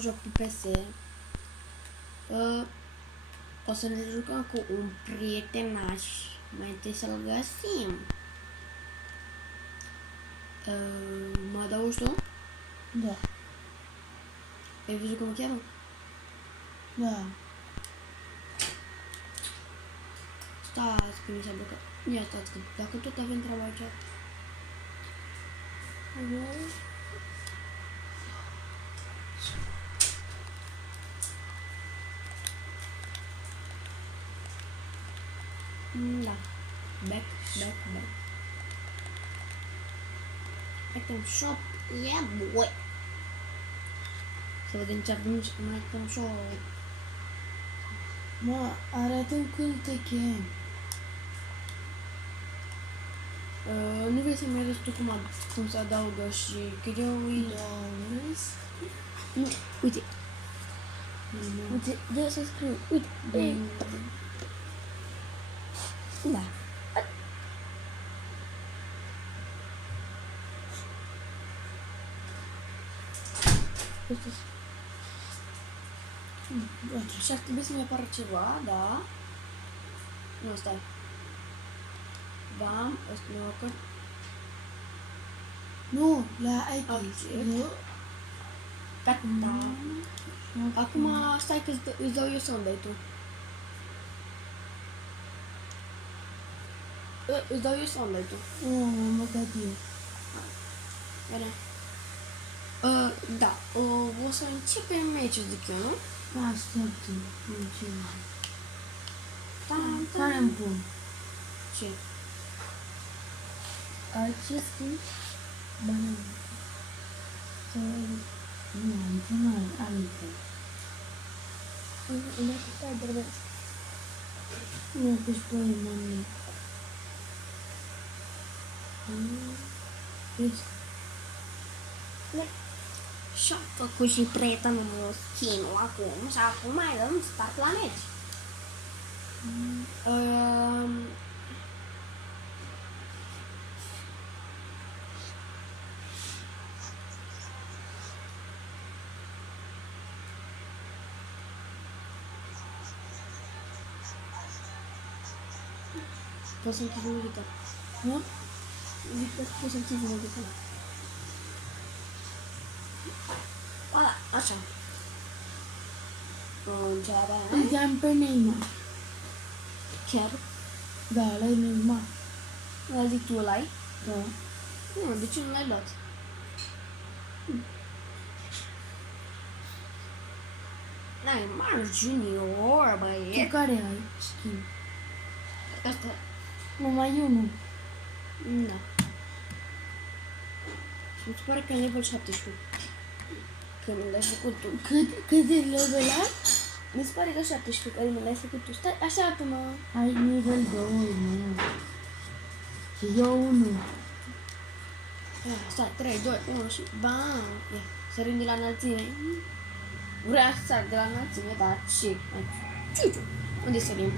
joc pe PS. O să ne jucăm cu un prietenaș. Mai întâi să-l găsim. Mă adaugi tu? Da. Ai văzut cum o cheamă? Da. Stați că mi s-a blocat. Ia stați că dacă tot avem treaba aici. Da. Back. Item shop. Yeah, boy. Să vedem ce avem în item shop. Mă, arată-mi cum te chem. Nu vrei să-mi arăți tu cum se adaugă și că eu îi... Da, vezi? Nu, uite. Uite, ia să scriu. Uite. Da. Și ar trebui să-mi apară ceva, da? Nu, stai. Bam, ăsta nu acord. Nu, la aici. Object. Gata. Acum stai că îți dau eu să-mi dai tu. Îți dau eu să-mi dai tu. Nu, m-am băgat eu. Bine. Da, o să începem aici, zic eu, nu? Așteaptă, nu ce mai. Tam. Care îmi pun? Ce? Acestea? Banane. Nu, am pun alte. Unde stai, vorbesc? Nu, că-și pune mâine. Deci, Și-a făcut și prietenul meu skin-ul acum și acum mai dăm start la meci. Poți să închizi muzica. nu? Zic că poți să închizi muzica. Voilà, așa. Începe. Uite-am pe Neymar. Chiar? Da, ăla e Neymar. Ăla zic tu ăla-i? Da. Nu, de ce nu l-ai luat? Neymar Junior, Tu băie. care ai skin? Asta, Numai unul. da. Și mi se pare că e level 17. Că mi l-ai făcut tu. Cât de level ai? Mi se pare că 17, că mi l-ai făcut tu. Stai, așteaptă-mă. Ai nivel 2, mă. Și eu 1. Stai, 3, 2, 1 și bam! Ia, sărim de la înălțime. Vreau să sar de la înălțime, dar ce? Ciuciu! Unde sărim?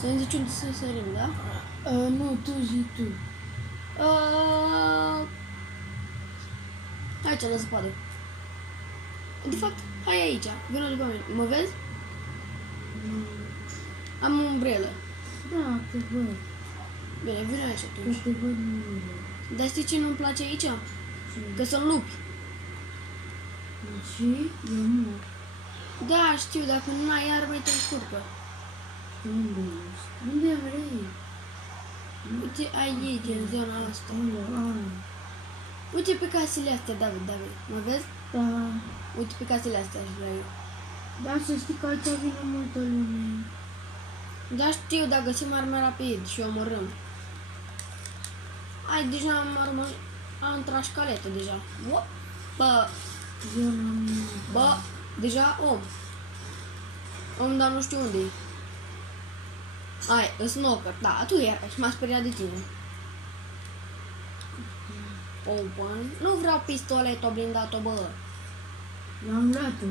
Să-mi zici unde să sărim, da? Nu, tu și tu. Aici, la zăpadă. De fapt, hai aici, vină după mine. Mă vezi? Am o umbrelă. Da, te văd. Bine, vină aici Că atunci. te văd numele. Dar știi ce nu-mi place aici? Că sunt lupi. Și eu nu. Da, știu, dacă nu ai arme, te încurcă. Unde ești? Unde vrei? Uite, aici, în zona asta. Unde? Uite pe casele astea, David. Mă vezi? Da. Uite pe casele astea aș vrea eu. Da, să știi că aici vine multă lume. Da, știu, dar găsim arme rapid și o omorâm. Ai, deja am trașcaletă deja. Bă, Eu n-am... bă, deja om, dar nu știu unde e. Ai, snoker, da, tu erai și m-a speriat de tine. Open, nu vreau pistoletul blindat-o, bă. L-am luat-o.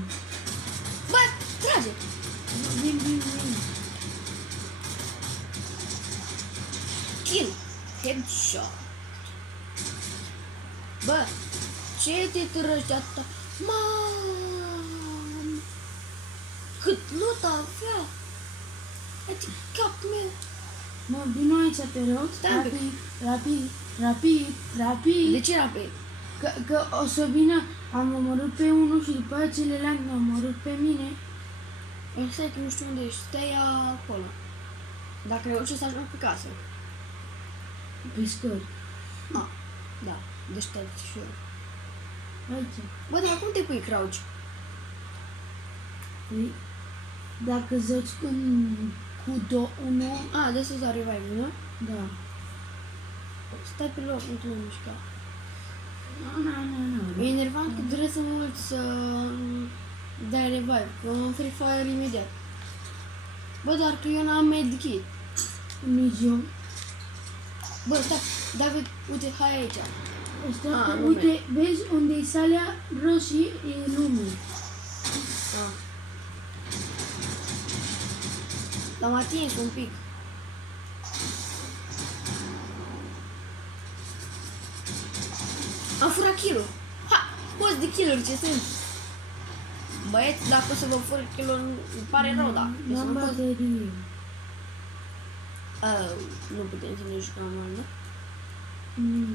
Bă, trage! Vin. Kill, headshot. Bă, ce te trăgi de atâta? Mam! Cât lot avea! Adică cap meu! Mă, vino aici, te rog. Stai un pic. Rapid. De ce rapid? Că o să vină, am omorât pe unul și după aceea celălalt m-a omorât pe mine. Stai că nu știu unde ești, stai acolo. Dacă reușești să ajungi pe casă. Pe scări. Ah, da, deștept și eu. Aici. Bă, dar cum te pui crouch? Păi, dacă zici cu unul, Ah, de sus are revive, nu? da. Stai pe loc, nu te mai mișca. Nu. E enervant că trebuie să mult să dai revive, că în Free Fire imediat. Bă, dar că eu n-am medkit. Nici eu. Bă, stai, David, uite, hai aici. Ăsta, nu uite, vezi unde e salea roșii, e lume. Ah. L-am atins un pic. Am furat kill-ul. Ha! Poți de kill-uri ce sunt. Băieți, dacă o să vă fur kill-ul, îmi pare rău, da. Eu să N-am nu pot... baterie. Nu putem să ne jucăm mai, nu? Nu.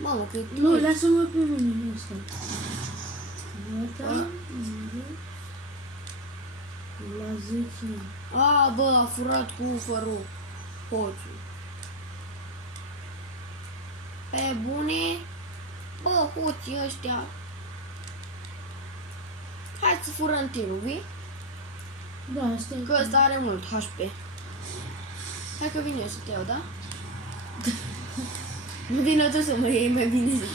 Mamă, că Nu, lasă-mă pe mine ăsta. Gata. La 10. A, bă, a furat cu ufărul. Hoțul. Pe bune? Bă, hoții ăștia. Hai să furăm tirul, vii? Da, asta e. Că ăsta are mult HP. Hai că vin eu să te iau, da? Nu vină tu să mă iei mai bine zis.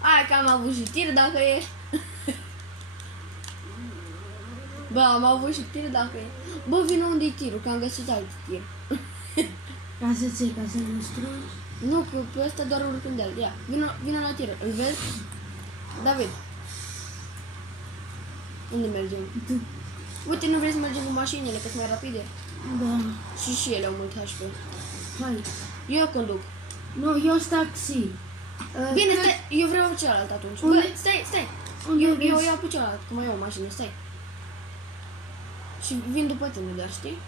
Hai că am avut și tir dacă e. Bă, am avut și tir dacă e. Bă, vină unde-i tirul, că am găsit alt tir. Ca să ții, ca să-l distrugi. Nu, că pe ăsta doar urcând el. Ia, vină la tir. Îl vezi? David. Unde mergem? Tu. Uite, nu vrei să mergem cu mașinile, că sunt mai rapide? Da. Și ele au mult HP. Hai. Eu conduc. Nu, eu sunt taxi. Bine, stai, eu vreau celălalt atunci. Unde? Bă, stai. Unde Eu vrei? iau pe celălalt, că mai iau o mașină, stai. Și vin după tine, dar știi?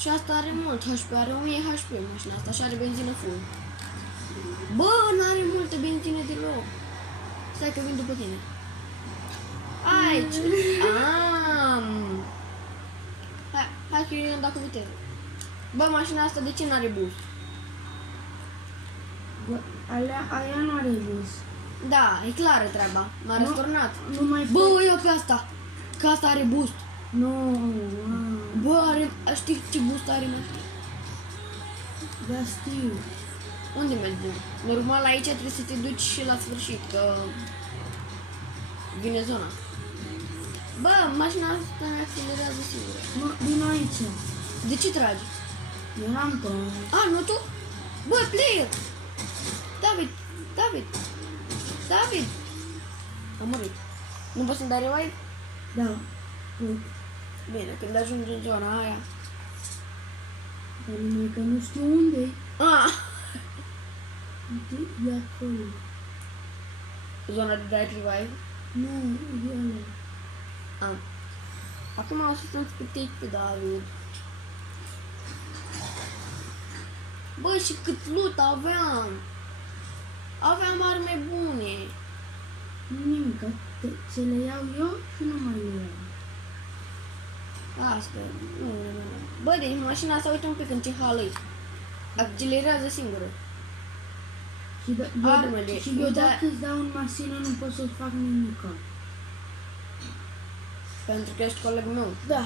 Și asta are mult HP, are 1000 HP mașina asta și are benzină full. Bă, n-are multă benzină deloc. Stai că vin după tine. Aici. Hai că eu i-am dat cu viteză. Bă, mașina asta de ce n-are boost? Bă, aia nu are vis. Da, e clară treaba. M-a Nu. răsturnat. Nu mai Bă, o iau pe asta. Că asta are boost. Nu. Bă, știi ce boost are, mă? Da, știu. Unde mergem? Normal aici trebuie să te duci și la sfârșit, că vine zona. Bă, mașina asta ne accelerează singură. Nu, vino aici. De ce tragi? Eu n-am tras. A, nu tu? Bă, player! David! Am murit. Nu poți să-mi dai revive? Da. Pot. Bine, când ajungi în zona aia. Dar numai că nu știu unde e. Ah! Uite, e acolo. Zona de dai revive? Nu, e ăla. Ah. Acum o să-ți spectezi pe David. Bă, și cât loot aveam! Aveam arme bune! Nu nimic, ți le iau eu și nu mai le iau. Asta, nu. Bă, deci mașina asta, uite un pic în ce hală e. Accelerează singură. Armele. Și eu Uite, dacă îți dau în mașină nu pot să-ți fac nimic. pentru că ești colegul meu. Da.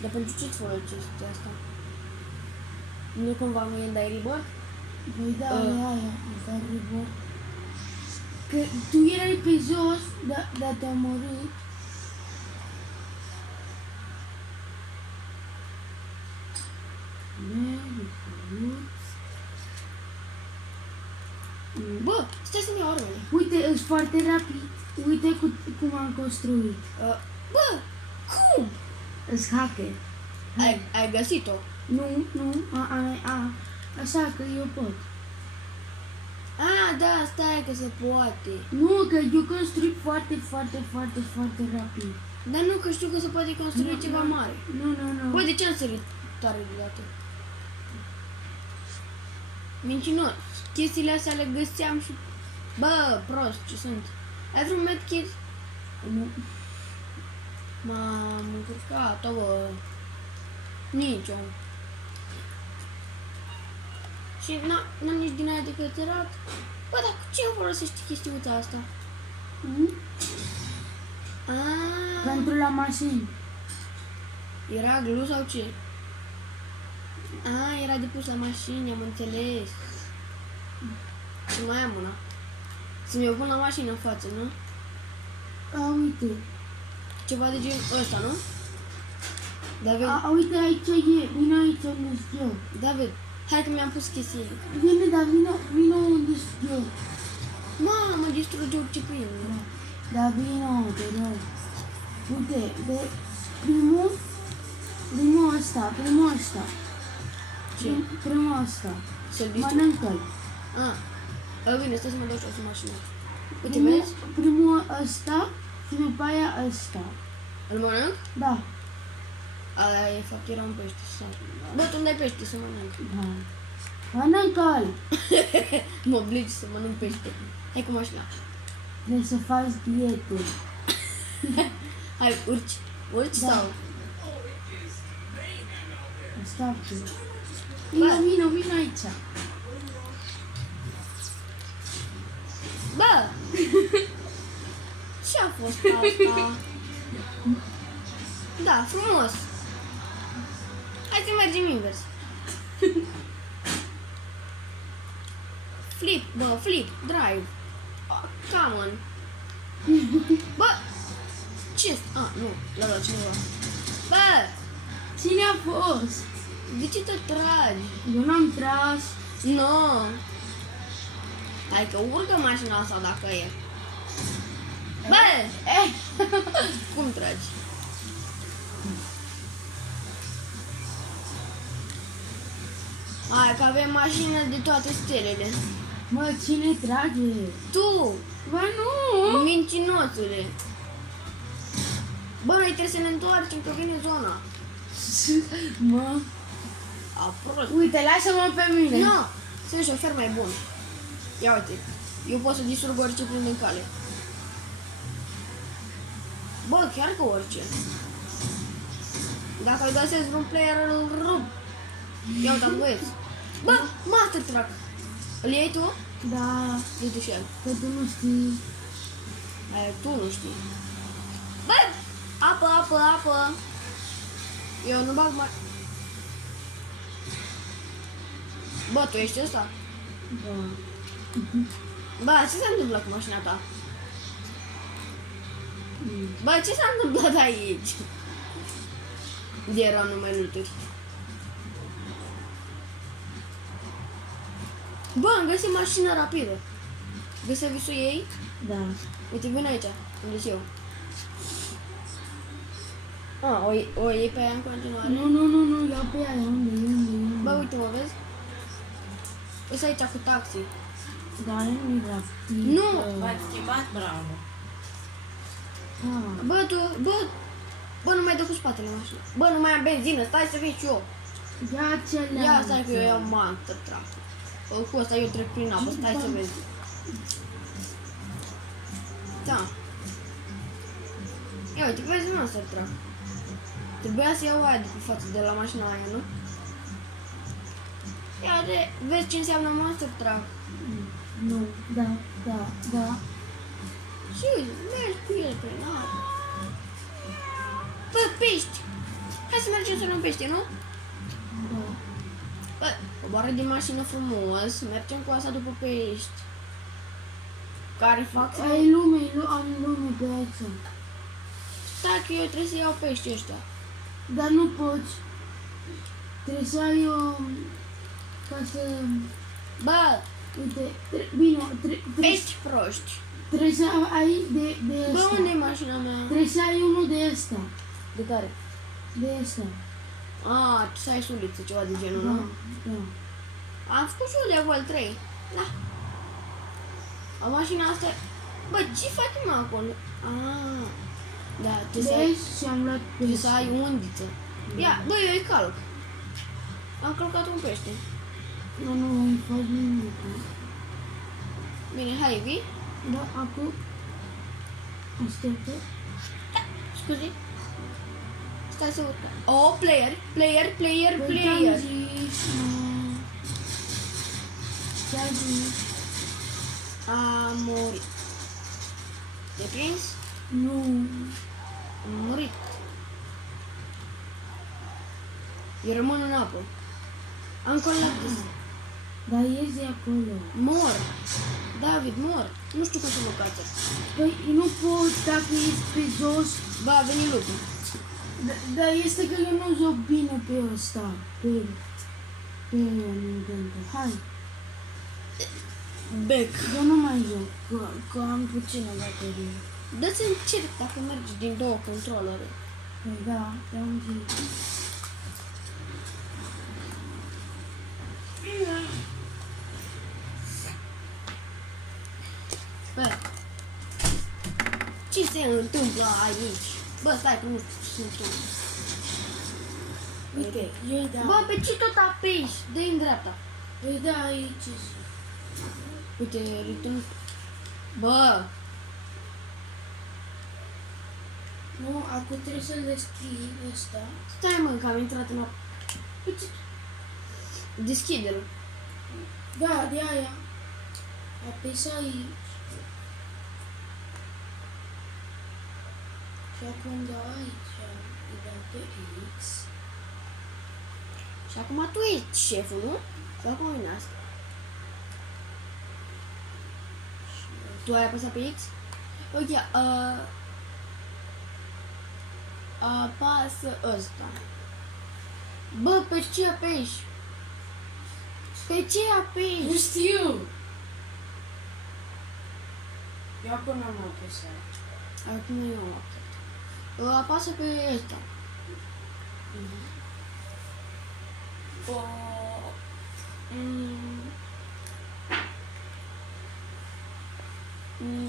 Dar pentru ce-ți folosești asta? Nu cumva nu e în dai reboot? Voi da, aia, îți dau reward. Că tu erai pe jos, dar te-am omorât. Bă, stai să-mi iau armele. Uite, ești foarte rapid. Uite cum am construit. Bă, cum? Ești hacker. Ai găsit-o? Nu, așa că eu pot. Da, stai că se poate. Nu, că eu construi foarte rapid. Dar nu, că știu că se poate construi ceva mare. Nu. Băi, de ce am sărit tare deodată? Mincinos. Chestiile astea le găseam și... Bă, prost, ce sunt? Ai vreun medkit? Nu. M-am încurcat, bă. Nici eu. Și n-am nici din aia de cătărat. Bă, dar cine folosește chestiuța asta? Pentru la mașini. Era glu sau ce? Era de pus la mașini, am înțeles. Și mai am una. Să mi-o pun la mașină în față, nu? Uite. Ceva de genul ăsta, nu? David, Uite, aici e. Vino aici unde sunt eu. David, hai că mi-am pus chestiile. Vine, dar vino unde sunt eu. Mă distruge orice prin. Da, vino, te rog. Uite, primul ăsta. Ce? Primul ăsta. Să-l distrug. Mănâncă-l. Bine, stai să mă duc jos în mașină. Uite, vezi? Primul ăsta și după aia ăsta. Îl mănânc? Da. Ala e fapt, era un pește. Bă, tu unde ai pește să mănânc? Da. Mănâncă-l. Mă obligi să mănânc pește. Hai cu mașina. Trebuie să faci diete. Hai, urci. Urci Da. sau? Așteaptă. Vino aici. Bă! Ce-a fost asta? Da, frumos. Hai să mergem invers. Flip, drive. Come on. Bă! Ce? Nu, l-a luat cineva. Bă! Cine a fost? De ce te tragi? Eu n-am tras. Nu. Hai că urcă mașina asta dacă e. Bă! Cum tragi? Hai că avem mașină de toate stelele. Mă, cine trage? Tu! Bă, nu! Mincinosule! Bă, noi trebuie să ne întoarcem că vine zona. Mă. Aprost. Uite, lasă-mă pe mine. Nu! Sunt șofer mai bun. Ia uite. Eu pot să distrug orice prind în cale. Bă, chiar că orice. Dacă îi dasezi vreun player, îl rup. Ia uite, băieți. Bă, Master Truck. Îl iei tu? Da, Du-te și el. că tu nu știi. Tu nu știi. Bă, apă. Eu nu bag mai... Bă, tu ești ăsta? Da. Bă, ce s-a întâmplat cu mașina ta? Bă, ce s-a întâmplat aici? De erau numai luturi. Bă, am găsit mașină rapidă. Vrei să visul ei? Da. Uite, vin aici, unde sunt eu. O iei pe aia în continuare? Nu, ia pe aia, unde? Bă, uite, mă vezi? Ești aici cu taxi. Da, nu-i rapid. Nu! V-ați schimbat, bravo. Bă, nu mai dă cu spatele mașina. Bă, nu mai am benzină, stai să vezi și eu. Ia celălalt. Ia, stai că eu iau Monster Truck. Cu ăsta eu trec prin apă, stai să vezi. Da. Ia uite, vezi Monster Truck. Trebuia să iau aia de pe față, de la mașina aia, nu? Ia uite, vezi ce înseamnă Monster Truck. Nu, da. Și uite, mergi cu el prin apă. Bă, pești! Hai să mergem să luăm pește, nu? Da. Bă, coboară din mașină frumos, mergem cu asta după pești. Care fac să... Ai lume, am lume pe aici. Stai că eu trebuie să iau pești ăștia. Dar nu poți. Trebuie să ai o... Ca să... Bă, Uite, bine, pești proști. trebuie să ai de Bă, ăsta. unde e mașina mea? Trebuie să ai unul de ăsta. De care? De ăsta. Să ai suliță, ceva de genul, Da, nu? da. Am făcut și eu level 3. Da. O mașina asta... Bă, ce facem acolo? Da, trebuie să ai, Vezi? Și am luat trebuie pește. să ai undiță. Ia, bă, eu îi calc. Am călcat un pește. Nu îmi faci nimic. Bine, hai, vii? Da, acum... Așteptă. Scuze. Stai să urcă. Player. Păi te-am zis, mă. Te-am zis. A murit. Te prins? Nu. A murit. Eu rămân în apă. Am colat. Dar ies de acolo. Mor. David, mor. Nu știu cum să mă cață. Păi nu pot dacă ești pe jos. Va veni lupul. Dar este că eu nu joc bine pe ăsta. Pe Nintendo. Hai. Bec. Eu nu mai joc. Că am puțină baterie. Dă-ți încet dacă mergi din două controlere. Păi da, te-am zis. Bă. Ce se întâmplă aici? Bă, stai că nu știu ce se întâmplă. Uite, ei da. Bă, pe ce tot apeși? Dă-i în dreapta. Păi da, aici. Uite, return. Bă, Nu, acum trebuie să-l deschid ăsta. stai mă, că am intrat în apă. Uite. Deschide-l. Da, de aia. Apesi aici. Și acum dau aici. Îi dau pe X. Și acum tu ești șeful, nu? Și acum vine asta. Tu ai apăsat pe X? Ok, apasă ăsta. Bă, pe ce apeși? Pe ce apeși? Nu știu! Eu acum n-am apăsat. Acum eu am apăsat. Apasă pe ăsta.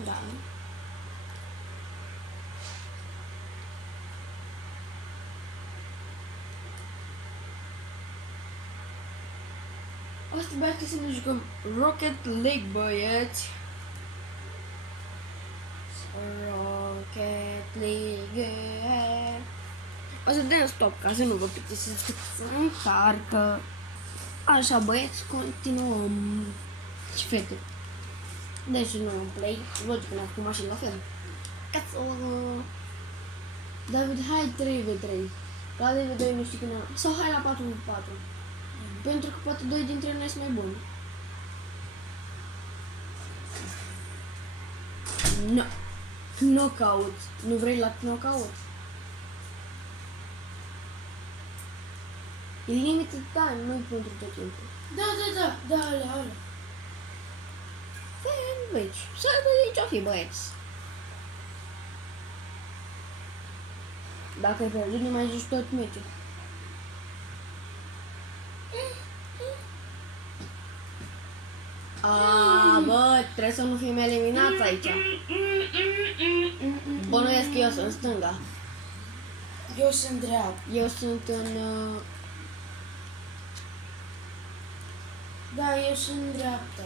Da. O să trebuia să ne jucăm Rocket League, băieți. Rocket League. O să dăm stop ca să nu vă plictisiți cât să încarcă. Așa, băieți, continuăm. Și fete. Deci nu am play. Logic că n-am cu mașini la fel. David, hai 3v3. La 3v2 nu știu când am. Sau hai la 4v4. Pentru că poate doi dintre noi sunt mai buni. No. Knockout. Nu vrei la knockout? E limited time, nu pentru tot timpul. Da, alea. Sandwich. Sandwich o fi, băieți. Dacă ai pierdut, nu mai zici tot meciul. Bă, trebuie să nu fim eliminați aici. Bănuiesc că eu sunt în stânga. Eu sunt dreapta. Eu sunt în... Da, eu sunt în dreapta.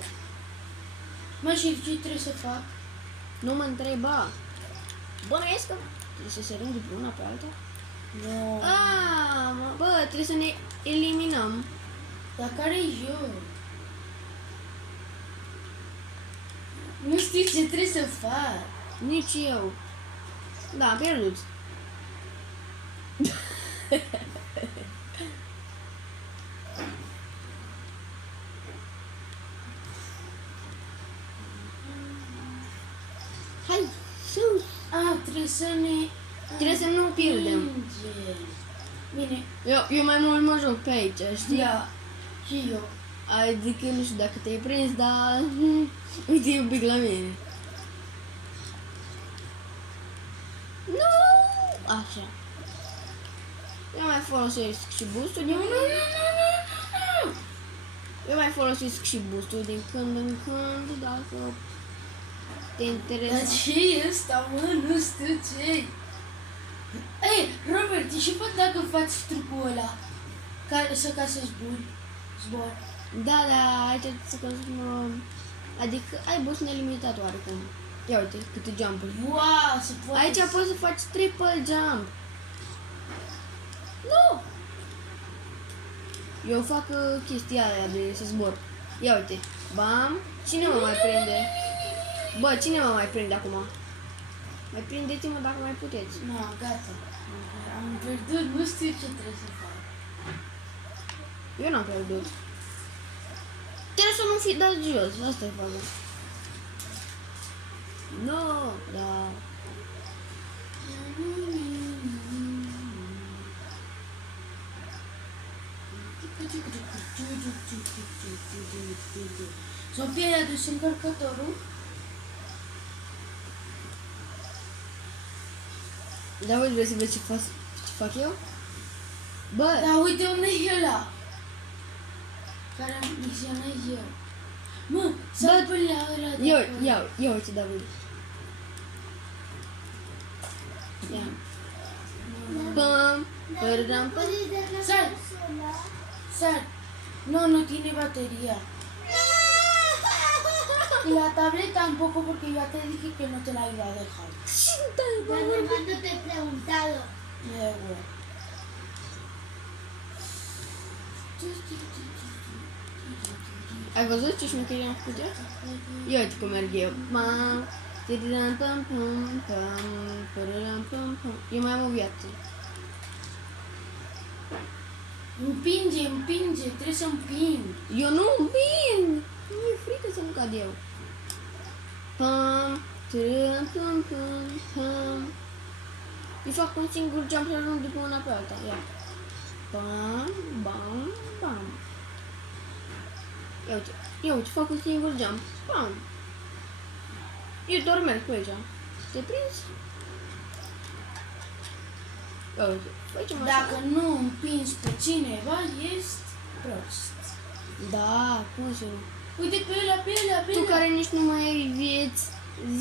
Mă, și ce trebuie să fac? Nu mă întreba. Bănuiesc că trebuie să sărim de pe una pe alta. Nu. Bă, trebuie să ne eliminăm. Dar care-i eu? Nu știu ce trebuie să fac. Nici eu. Da, am pierdut. Hai, sus! Trebuie să ne... Trebuie să nu pierdem. Împingem. Bine. Eu mai mult mă joc pe aici, știi? Da. Și eu. Adică nu știu dacă te-ai prins, dar... Uite un pic la mine. Nu! Așa. Eu mai folosesc și boostul din... Eu mai folosesc și boostul din când în când, dacă te Dar interesează. ce e ăsta, mă? Nu știu ce. Ei, Robert, și fac dacă faci trucul ăla? Ca să zbor. Da, da, aici se consumă... Adică ai boost nelimitat oarecum. Ia uite, câte jump-uri. Wow, se poate. Aici poți să faci triple jump. Nu! Eu fac chestia aia de să zbor. Ia uite. Bam. Cine mă mai prinde? Bă, cine mă mai prinde acum? Mai prindeți-mă dacă mai puteți. Nu, gata. Am pierdut, nu știu ce trebuie să fac. Eu n-am pierdut. Trebuie să nu fi dat jos. Asta e faza. No, da. Sofia, i-a dus încărcătorul? Da, voi vrei să vezi ce fac eu? Bă, Da, uite unde e ăla. Care micționez eu. Mă, să până la ăla de acolo. ia uite, David. Ia. Pam, păram, pam. Sal. No tiene batería. Y la tablet tampoco porque ya te dije que no te la iba a dejar. Pero hermano te he preguntado. Me da igual. Ai văzut ce șmecherie am făcut eu? Ia uite cum merg eu. Pam, tiriram, pam, pam, pam, păram, pam, pam. Eu mai am o viață. Împinge, trebuie să împing. Eu nu împing! Mi-e frică să nu cad eu. Pam, tiriram, pam, pam, pam. Eu fac un singur jump să ajung după una pe alta. Ia. Bam, bam, bam. Ia uite, fac un singur jump. Bam. Eu doar merg pe aici. Te prins? Ia uite, facem așa. Dacă nu împingi pe cineva, ești prost. Da, cum să nu? Uite pe ăla, pe ăla, pe Tu ăla. care nici nu mai ai vieți,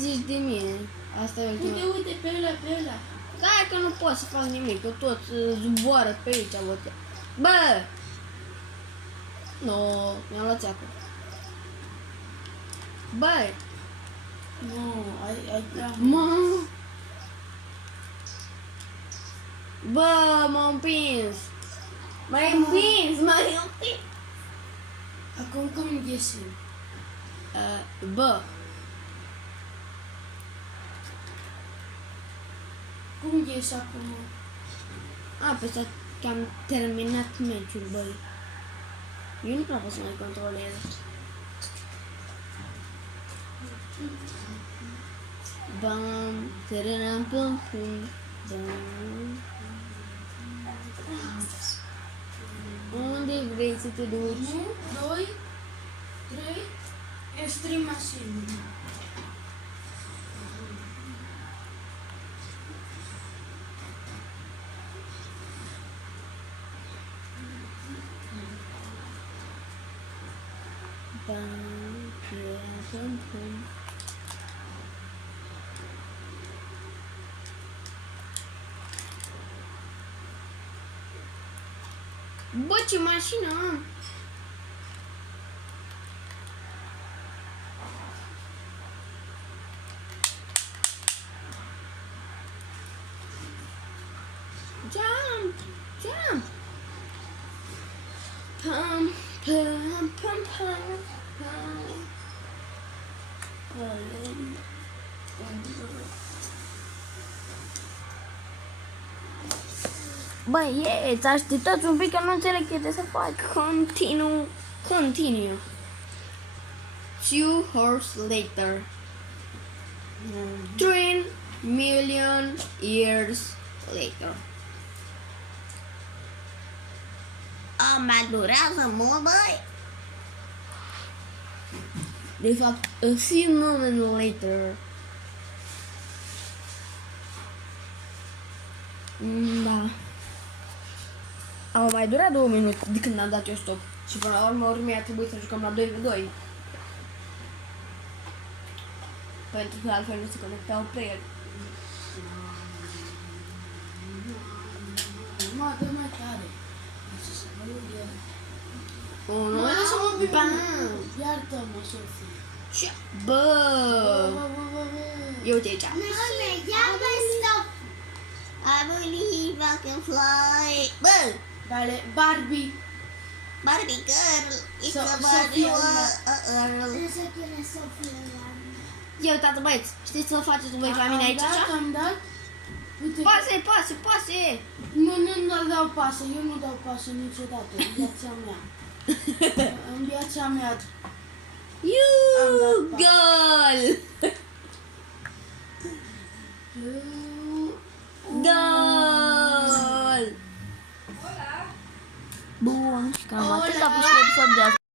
zici de mine. Asta e ultima. Uite pe ăla, pe ăla. Hai că nu pot să fac nimic, că tot zboară pe aici, văd. Bă! No, mi-am luat țeapă. Bă! Nu, ai prea Mamă! Bă, m-am împins! M-ai împins, m-ai împins! Acum cum ieșim? Bă, Cum ieși acum? apăsat că am terminat meciul, băi. Eu nu prea pot să mai controlez. Bam, tărăram, pum, pum, bam. Unde vrei să te duci? 1, 2, 3, extrem mașini. Bam, tărăram, pum, pum. Bă, ce mașină am! Jump! Jump! Pam, pam, pam, pam, pam. Băi, ți așteptați un pic că nu înțeleg ce trebuie să fac. Continue. Few hours later. 3 million years later. Mai durează mult, băi? De fapt, a few moments later. Da. Au mai durat 2 minute de când am dat eu stop. Și până la urmă a trebuit să jucăm la 2v2. Pentru că altfel nu se conectau player. Mă, dă mai tare. Așa să mă rog eu. Unu. Mă, lasă-mă pe Bam. Iartă-mă, Sofie. Și bă. Eu uite aici. Mami, ia mai stop. I believe I can fly. Bă, Dale, Barbie. Barbie girl. It's So- a Barbie Sofia, world. Să quiere Sofia. Ia uitați băieți, știți să faceți voi la mine aici așa? Am dat. Uite. Pase! Nu dau pasă, eu nu dau pasă niciodată în viața mea. În viața mea. Am dat Iuuu, gol! Gol! Bun, și cam atât a fost episodul de astăzi.